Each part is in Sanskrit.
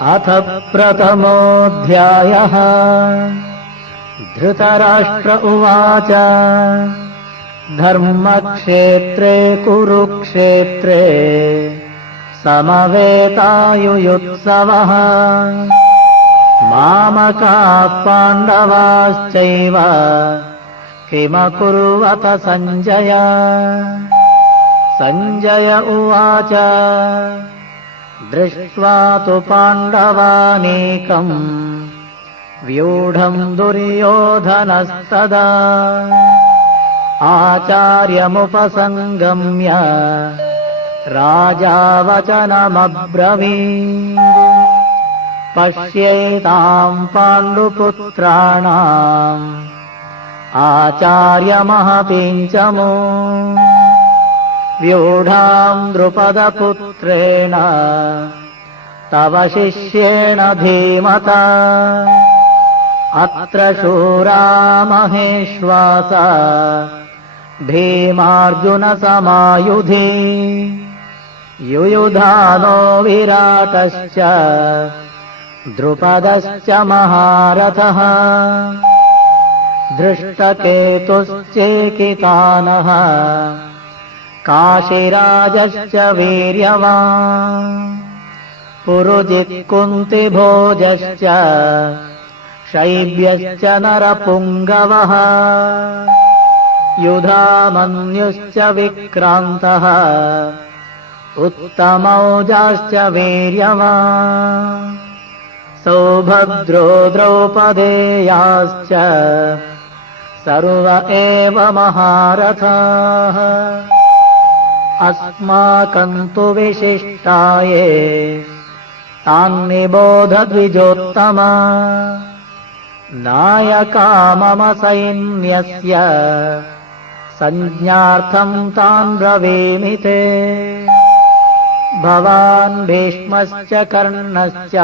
अथ प्रथमोऽध्यायः। धृतराष्ट्र उवाच धर्मक्षेत्रे कुरुक्षेत्रे समवेतायुयुत्सवः मामकाः पाण्डवाश्चैव किमकुर्वत सञ्जय। सञ्जय उवाच दृष्ट्वा तु पाण्डवानीकम् व्यूढम् दुर्योधनस्तदा आचार्यमुपसङ्गम्य राजा वचनमब्रवीत्। पश्येताम् पाण्डुपुत्राणाम् आचार्यमहतीञ्चमो व्यूढाम् द्रुपदपुत्रेण तव शिष्येण धीमता। अत्र शूरा महेश्वासा भीमार्जुनसमायुधि युयुधानो विराटश्च द्रुपदश्च महारथः धृष्टकेतुश्चेकितानः काशीराजश्च वीर्यवान् पुरुजित्कुन्तिभोजश्च शैब्यश्च नरपुङ्गवः युधामन्युश्च विक्रान्तः उत्तमौजाश्च वीर्यवान् सौभद्रो द्रौपदेयाश्च सर्व एव महारथाः। अस्माकम् तु विशिष्टाये तान्निबोध द्विजोत्तमा। नायका मम सैन्यस्य संज्ञार्थम् तान् ब्रवीमि ते। भवान् भीष्मश्च कर्णश्च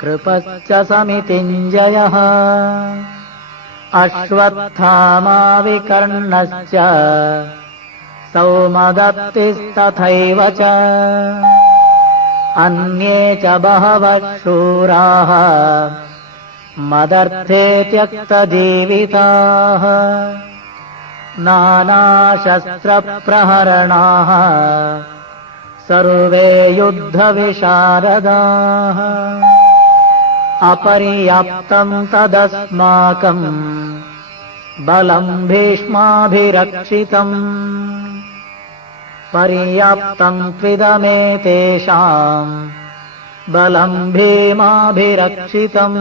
कृपश्च समितिञ्जयः अश्वत्थामा विकर्णश्च सौमदत्तिस्तथैव च अन्ये च बहवः शूराः मदर्थे त्यक्तजीविताः नानाशस्त्रप्रहरणाः सर्वे युद्धविशारदाः। अपर्याप्तम् तदस्माकम् बलम् भीष्माभिरक्षितम् पर्याप्तम् त्विदमेतेषाम् बलम् भीमाभिरक्षितम्।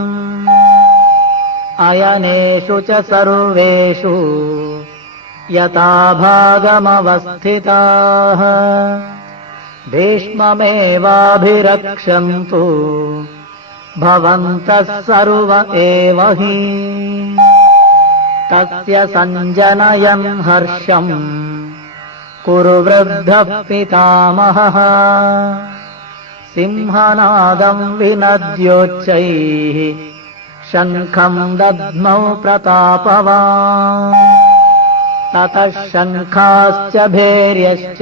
अयनेषु च सर्वेषु यथाभागमवस्थिताः भीष्ममेवाभिरक्षन्तु भवन्तः सर्व एव हि। तस्य सञ्जनयन् हर्षम् कुरु वृद्धः पितामहः सिंहनादम् विनद्योच्चैः शङ्खम् दद्मौ प्रतापवान्। ततः शङ्खाश्च भैर्यश्च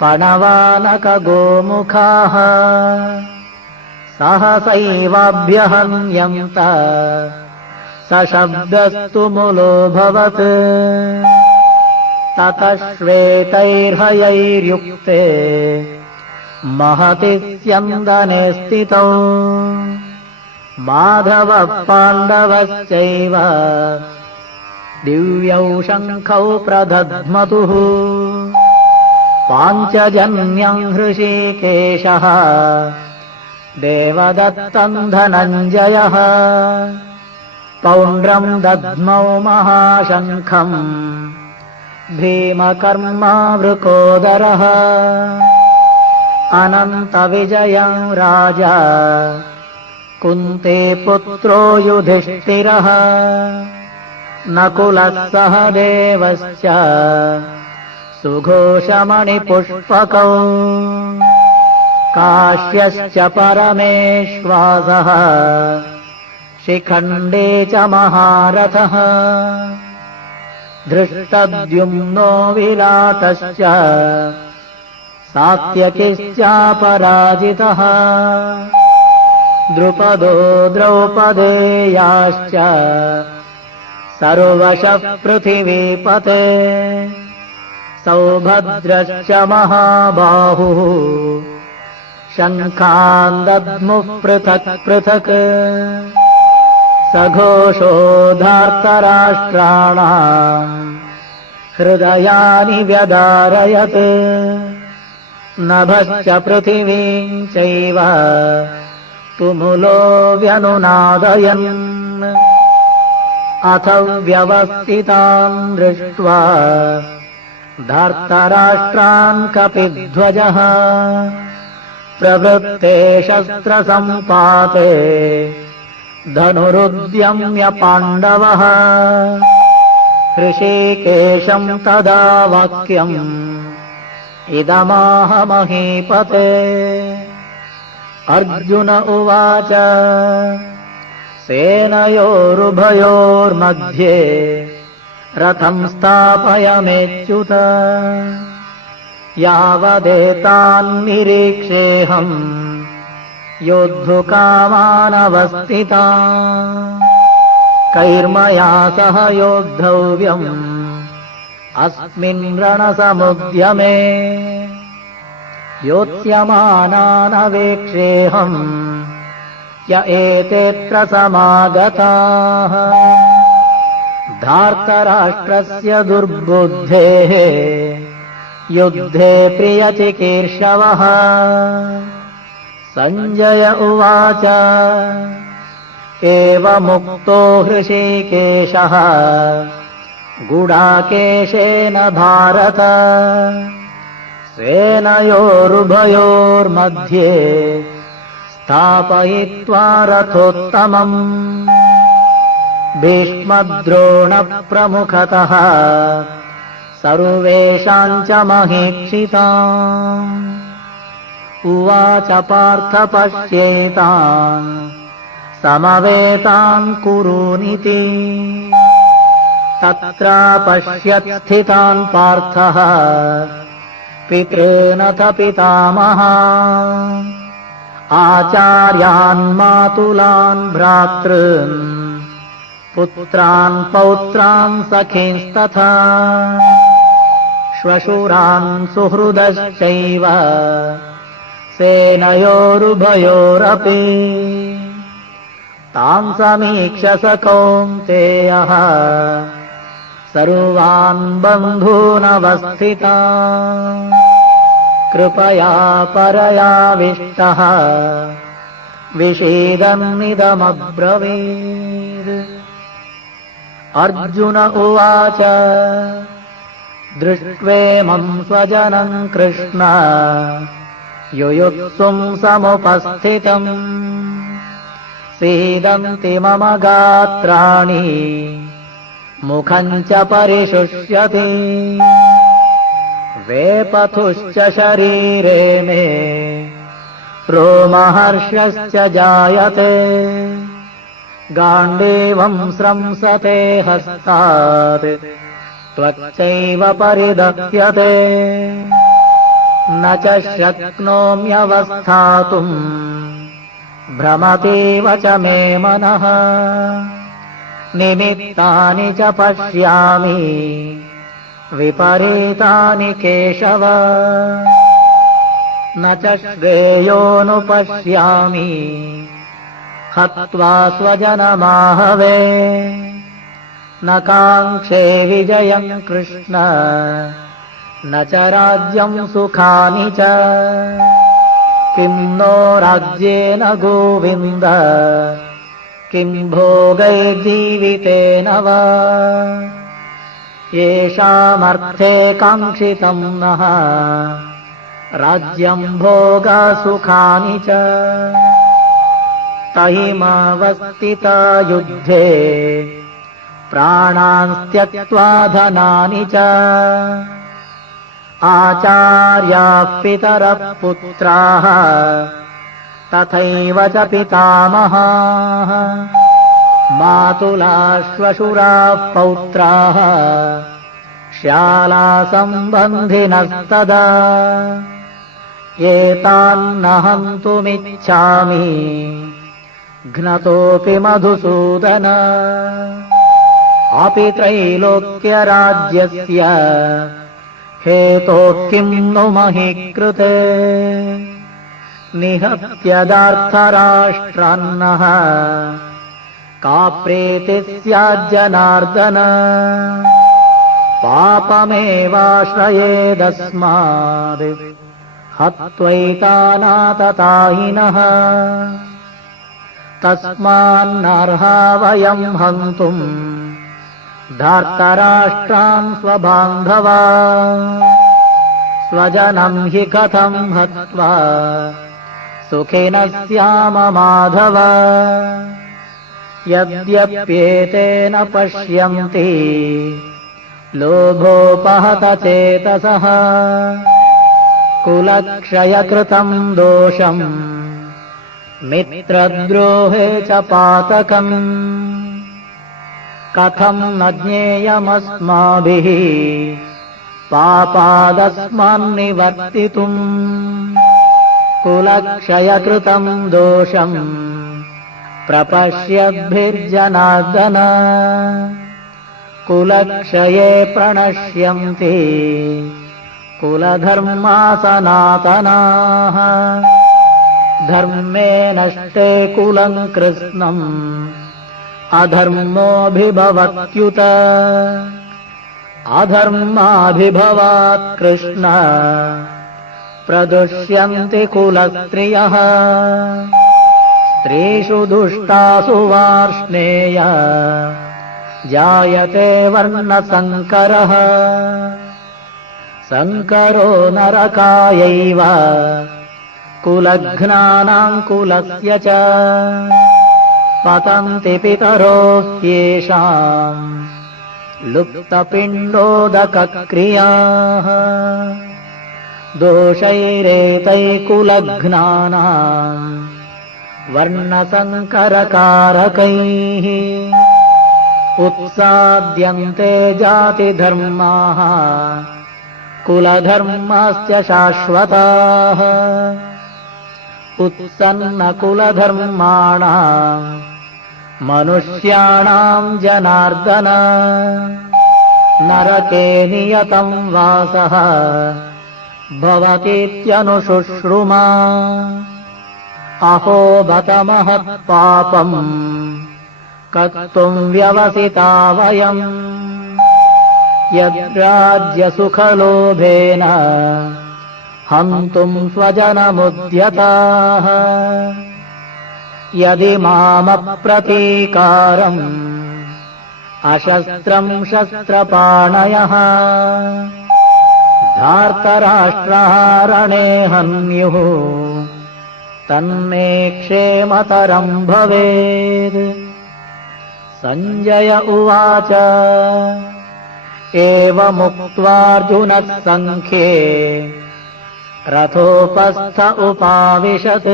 पणवानकगोमुखाः सहसैवाभ्यहन्यन्त सशब्दस्तु मुलोऽभवत्। ततः श्वेतैर्हयैर्युक्ते महति स्यन्दने स्थितौ माधवः पाण्डवश्चैव दिव्यौ शङ्खौ प्रदध्मतुः। पाञ्चजन्यम् हृषीकेशः देवदत्तम् धनञ्जयः पौण्ड्रम् दद्मौ महाशङ्खम् भीमकर्मा वृकोदरः। अनन्तविजयम् राजा कुन्तीपुत्रो युधिष्ठिरः नकुलः सहदेवश्च सुघोषमणिपुष्पकौ काश्यश्च परमेश्वासः शिखण्डे च महारथः धृष्टद्युम्नो विराटश्च सात्यकिश्चापराजितः द्रुपदो द्रौपदेयाश्च सर्वशः पृथिवीपते सौभद्रश्च महाबाहुः शङ्खान् दद्मुः पृथक् पृथक् सघोषो धार्तराष्ट्राणाम् हृदयानि व्यदारयत् नभश्च पृथिवीम् चैव तुमुलो व्यनुनादयन् अथ व्यवस्थितान् दृष्ट्वा धार्तराष्ट्रान् कपिध्वजः प्रवृत्ते शस्त्रसम्पाते धनुरुद्यम्य पाण्डवः हृषीकेशम् तदा वाक्यम् इदमाह महीपते अर्जुन उवाच सेनयोरुभयोर्मध्ये रथम् स्थापयमेच्युत यावदेतान्निरीक्षेऽहम् योद्धुकामानवस्थितान् कैर्मया सह योद्धव्यम् अस्मिन् रणसमुद्यमे योत्स्यमानानवेक्षेऽहम् य एतेऽत्र समागताः धार्तराष्ट्रस्य दुर्बुद्धेः युद्धे प्रियचिकीर्षवः सञ्जय उवाच एवमुक्तो हृषीकेशः गुडाकेशेन भारत सेनयोरुभयोर्मध्ये स्थापयित्वा रथोत्तमम् भीष्मद्रोणप्रमुखतः सर्वेषाम् च महीक्षिताम् उवाच पार्थ पश्येतान् समवेतान् कुरूनिति तत्र पश्यत् स्थितान् पार्थः पितॄनथ पितामहान् आचार्यान् मातुलान् भ्रातॄन् पुत्रान् पौत्रान् सखींस्तथा श्वशुरान् सुहृदश्चैव सेनयोरुभयोरपि तान् समीक्ष्य स कौन्तेयः सर्वान् बन्धूनवस्थितान् कृपया परयाविष्टः विषीदन्निदमब्रवीत् अर्जुन उवाच दृष्ट्वेमं स्वजनं कृष्ण युयुत्सुं समुपस्थितम् सीदन्ति मम गात्राणि मुखं च परिशुष्यति वेपथुश्च शरीरे मे रोमहर्षश्च जायते गाण्डीवं स्रंसते हस्तात् त्वच्चैव परिदह्यते न च शक्नोम्यवस्थातुम् भ्रमतीव च मे मनः निमित्तानि च पश्यामि विपरीतानि केशव न च श्रेयोनुपश्यामि हत्वा स्वजनमाहवे न काङ्क्षे विजयम् कृष्ण न च राज्यम् सुखानि च किं नो राज्येन गोविन्द किं भोगैर्जीवितेन वा येषामर्थे काङ्क्षितं नः राज्यम् भोगसुखानि च तैमावस्थिता युद्धे प्राणान् त्यक्त्वा धनानि च आचार्याः पितरः पुत्राः तथैव च पितामहाः मातुलाश्वशुराः पौत्राः श्यालासम्बन्धिनस्तदा एतान्न हन्तुमिच्छामि घ्नतोऽपि मधुसूदन अपि त्रैलोक्यराज्यस्य हेतोः किं नु महि कृते निहत्यदार्थराष्ट्रान्नः का प्रीतिः स्याज्जनार्दन पापमेवाश्रयेदस्माद् हत्वैतानाततायिनः तस्मान्नर्हा वयम् हन्तुम् धार्तराष्ट्रान् स्वबान्धवान् स्वजनम् हि कथम् हत्वा सुखिनः स्याम माधव यद्यप्येतेन पश्यन्ति लोभोपहतचेतसः कुलक्षयकृतम् दोषम् मित्रद्रोहे च पातकम् कथम् न ज्ञेयमस्माभिः पापादस्मान्निवर्तितुम् कुलक्षयकृतम् दोषम् प्रपश्यद्भिर्जनार्दन कुलक्षये प्रणश्यन्ति कुलधर्मा सनातनाः धर्मे नष्टे कुलम् कृत्स्नम् अधर्मोऽभिभवत्युत अधर्माभिभवात् कृष्ण प्रदुष्यन्ति कुलस्त्रियः स्त्रीषु दुष्टासु वार्ष्णेय जायते वर्णसङ्करः सङ्करो नरकायैव कुलघ्नानाम् कुलस्य च पतन्ति पितरोऽस्येषाम् लुप्तपिण्डोदकक्रियाः दोषैरेतैकुलघ्नानाम् वर्णसङ्करकारकैः उत्साद्यन्ते जातिधर्माः कुलधर्माश्च शाश्वताः उत्सन्नकुलधर्माणाम् मनुष्याणाम् जनार्दन नरके नियतम् वासः भवतीत्यनुशुश्रुमा अहो बत महत्पापम् कर्तुम् व्यवसिता वयम् यद्राज्यसुखलोभेन हन्तुम् स्वजनमुद्यताः यदि मामप्रतीकारम् अशस्त्रम् शस्त्रपाणयः धार्तराष्ट्ररणे हन्युः तन्मे क्षेमतरम् भवेत् सञ्जय उवाच एवमुक्त्वार्जुनः सङ्ख्ये रथोपस्थ उपाविशत्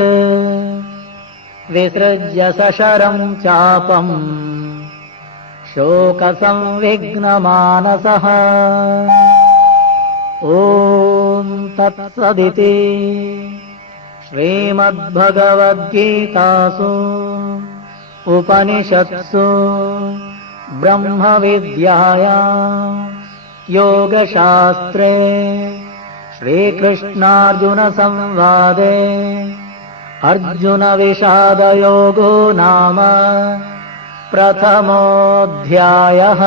विसृज्य सशरम् चापम् शोकसंविघ्नमानसः ॐ तत्सदिति श्रीमद्भगवद्गीतासु उपनिषत्सु ब्रह्मविद्यायाम् योगशास्त्रे श्रीकृष्णार्जुनसंवादे अर्जुनविषादयोगो नाम प्रथमोऽध्यायः।